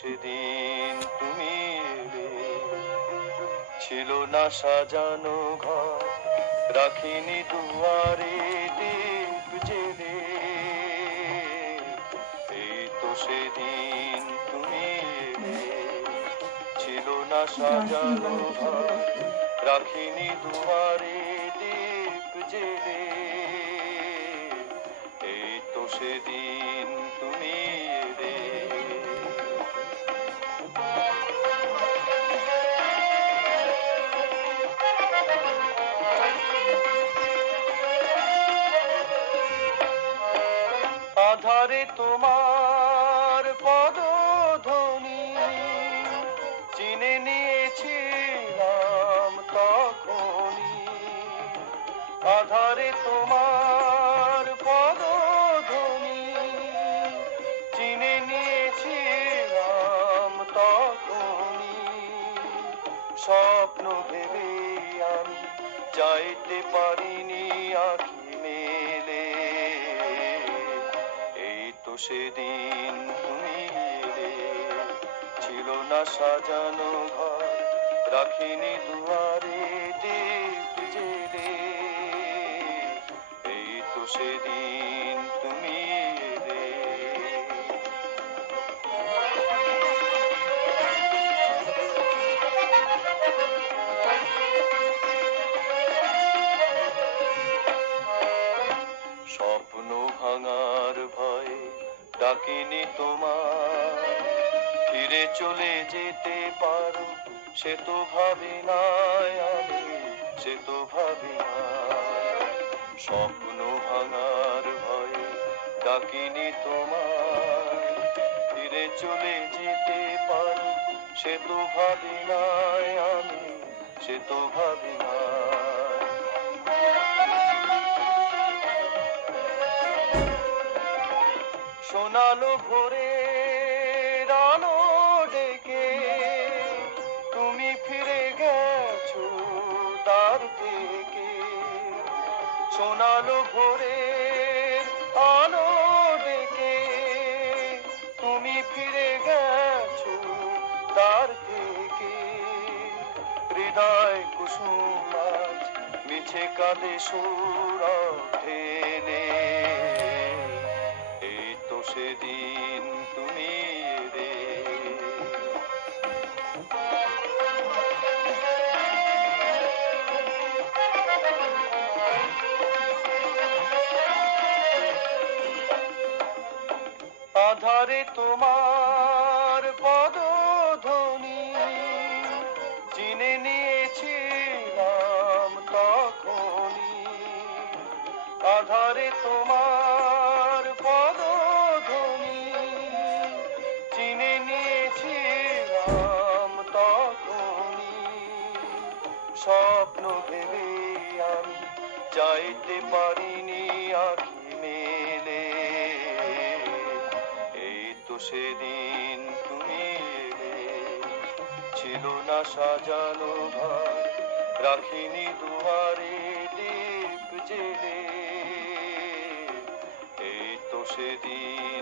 সেদিন তুমি এলে, ছিল না সাজানো ঘর, রাখিনি দুয়ারে দীপ জেলে। এই তো সেদিন তুমি এলে, ছিল না সাজানো ঘর, রাখিনি দুয়ারে দীপ জেলে। এই তো সেদিন তুমি এলে। আধারে তোমার পদধ্বনি চিনে নিয়েছিলাম তখনই। আধারে তোমার পদধ্বনি চিনে নিয়েছিলাম তখনই। স্বপ্ন ভেবে আমি চাইতে পারিনি আঁখি মেলে। এই তো সেদিন তুমি এলে, ছিল না সাজানো ঘর, রাখিনি দুয়ারে দীপ জেলে। এই তো সেদিন তুমি এলে। স্বপ্ন ভাঙার ভয়ে ডাকিনি তোমার, ফিরে চলে যেতে পারো সে তো ভাবি নাই আমি, সে তো ভাবি নাই। স্বপ্ন ভাঙার ভয়ে ডাকিনি তোমার, ফিরে চলে যেতে পারো সে তো ভাবি নাই আমি, সে তো ভাবি নাই। শোনালো ভোরের আলো ডেকে, তুমি ফিরে গেছো তার থেকে। শোনালো ভোরের আলো ডেকে, তুমি ফিরে গেছো তার থেকে। হৃদয় কুসুম আজ মিছে কাঁদে সুর ঢেলে। এই তো সেদিন তুমি এলে। আধারে তোমার পদধ্বনি চিনে নিয়েছিলাম তখনই। আধারে তোমার পদধ্বনি চিনে নিয়েছিলাম তখনই। স্বপ্ন ভেবে আমি চাইতে পারিনি আঁখি মেলে। এই তো সেদিন তুমি এলে, ছিল না সাজানো ঘর, রাখিনি দুয়ারে দীপ জেলে। এই তো সেদিন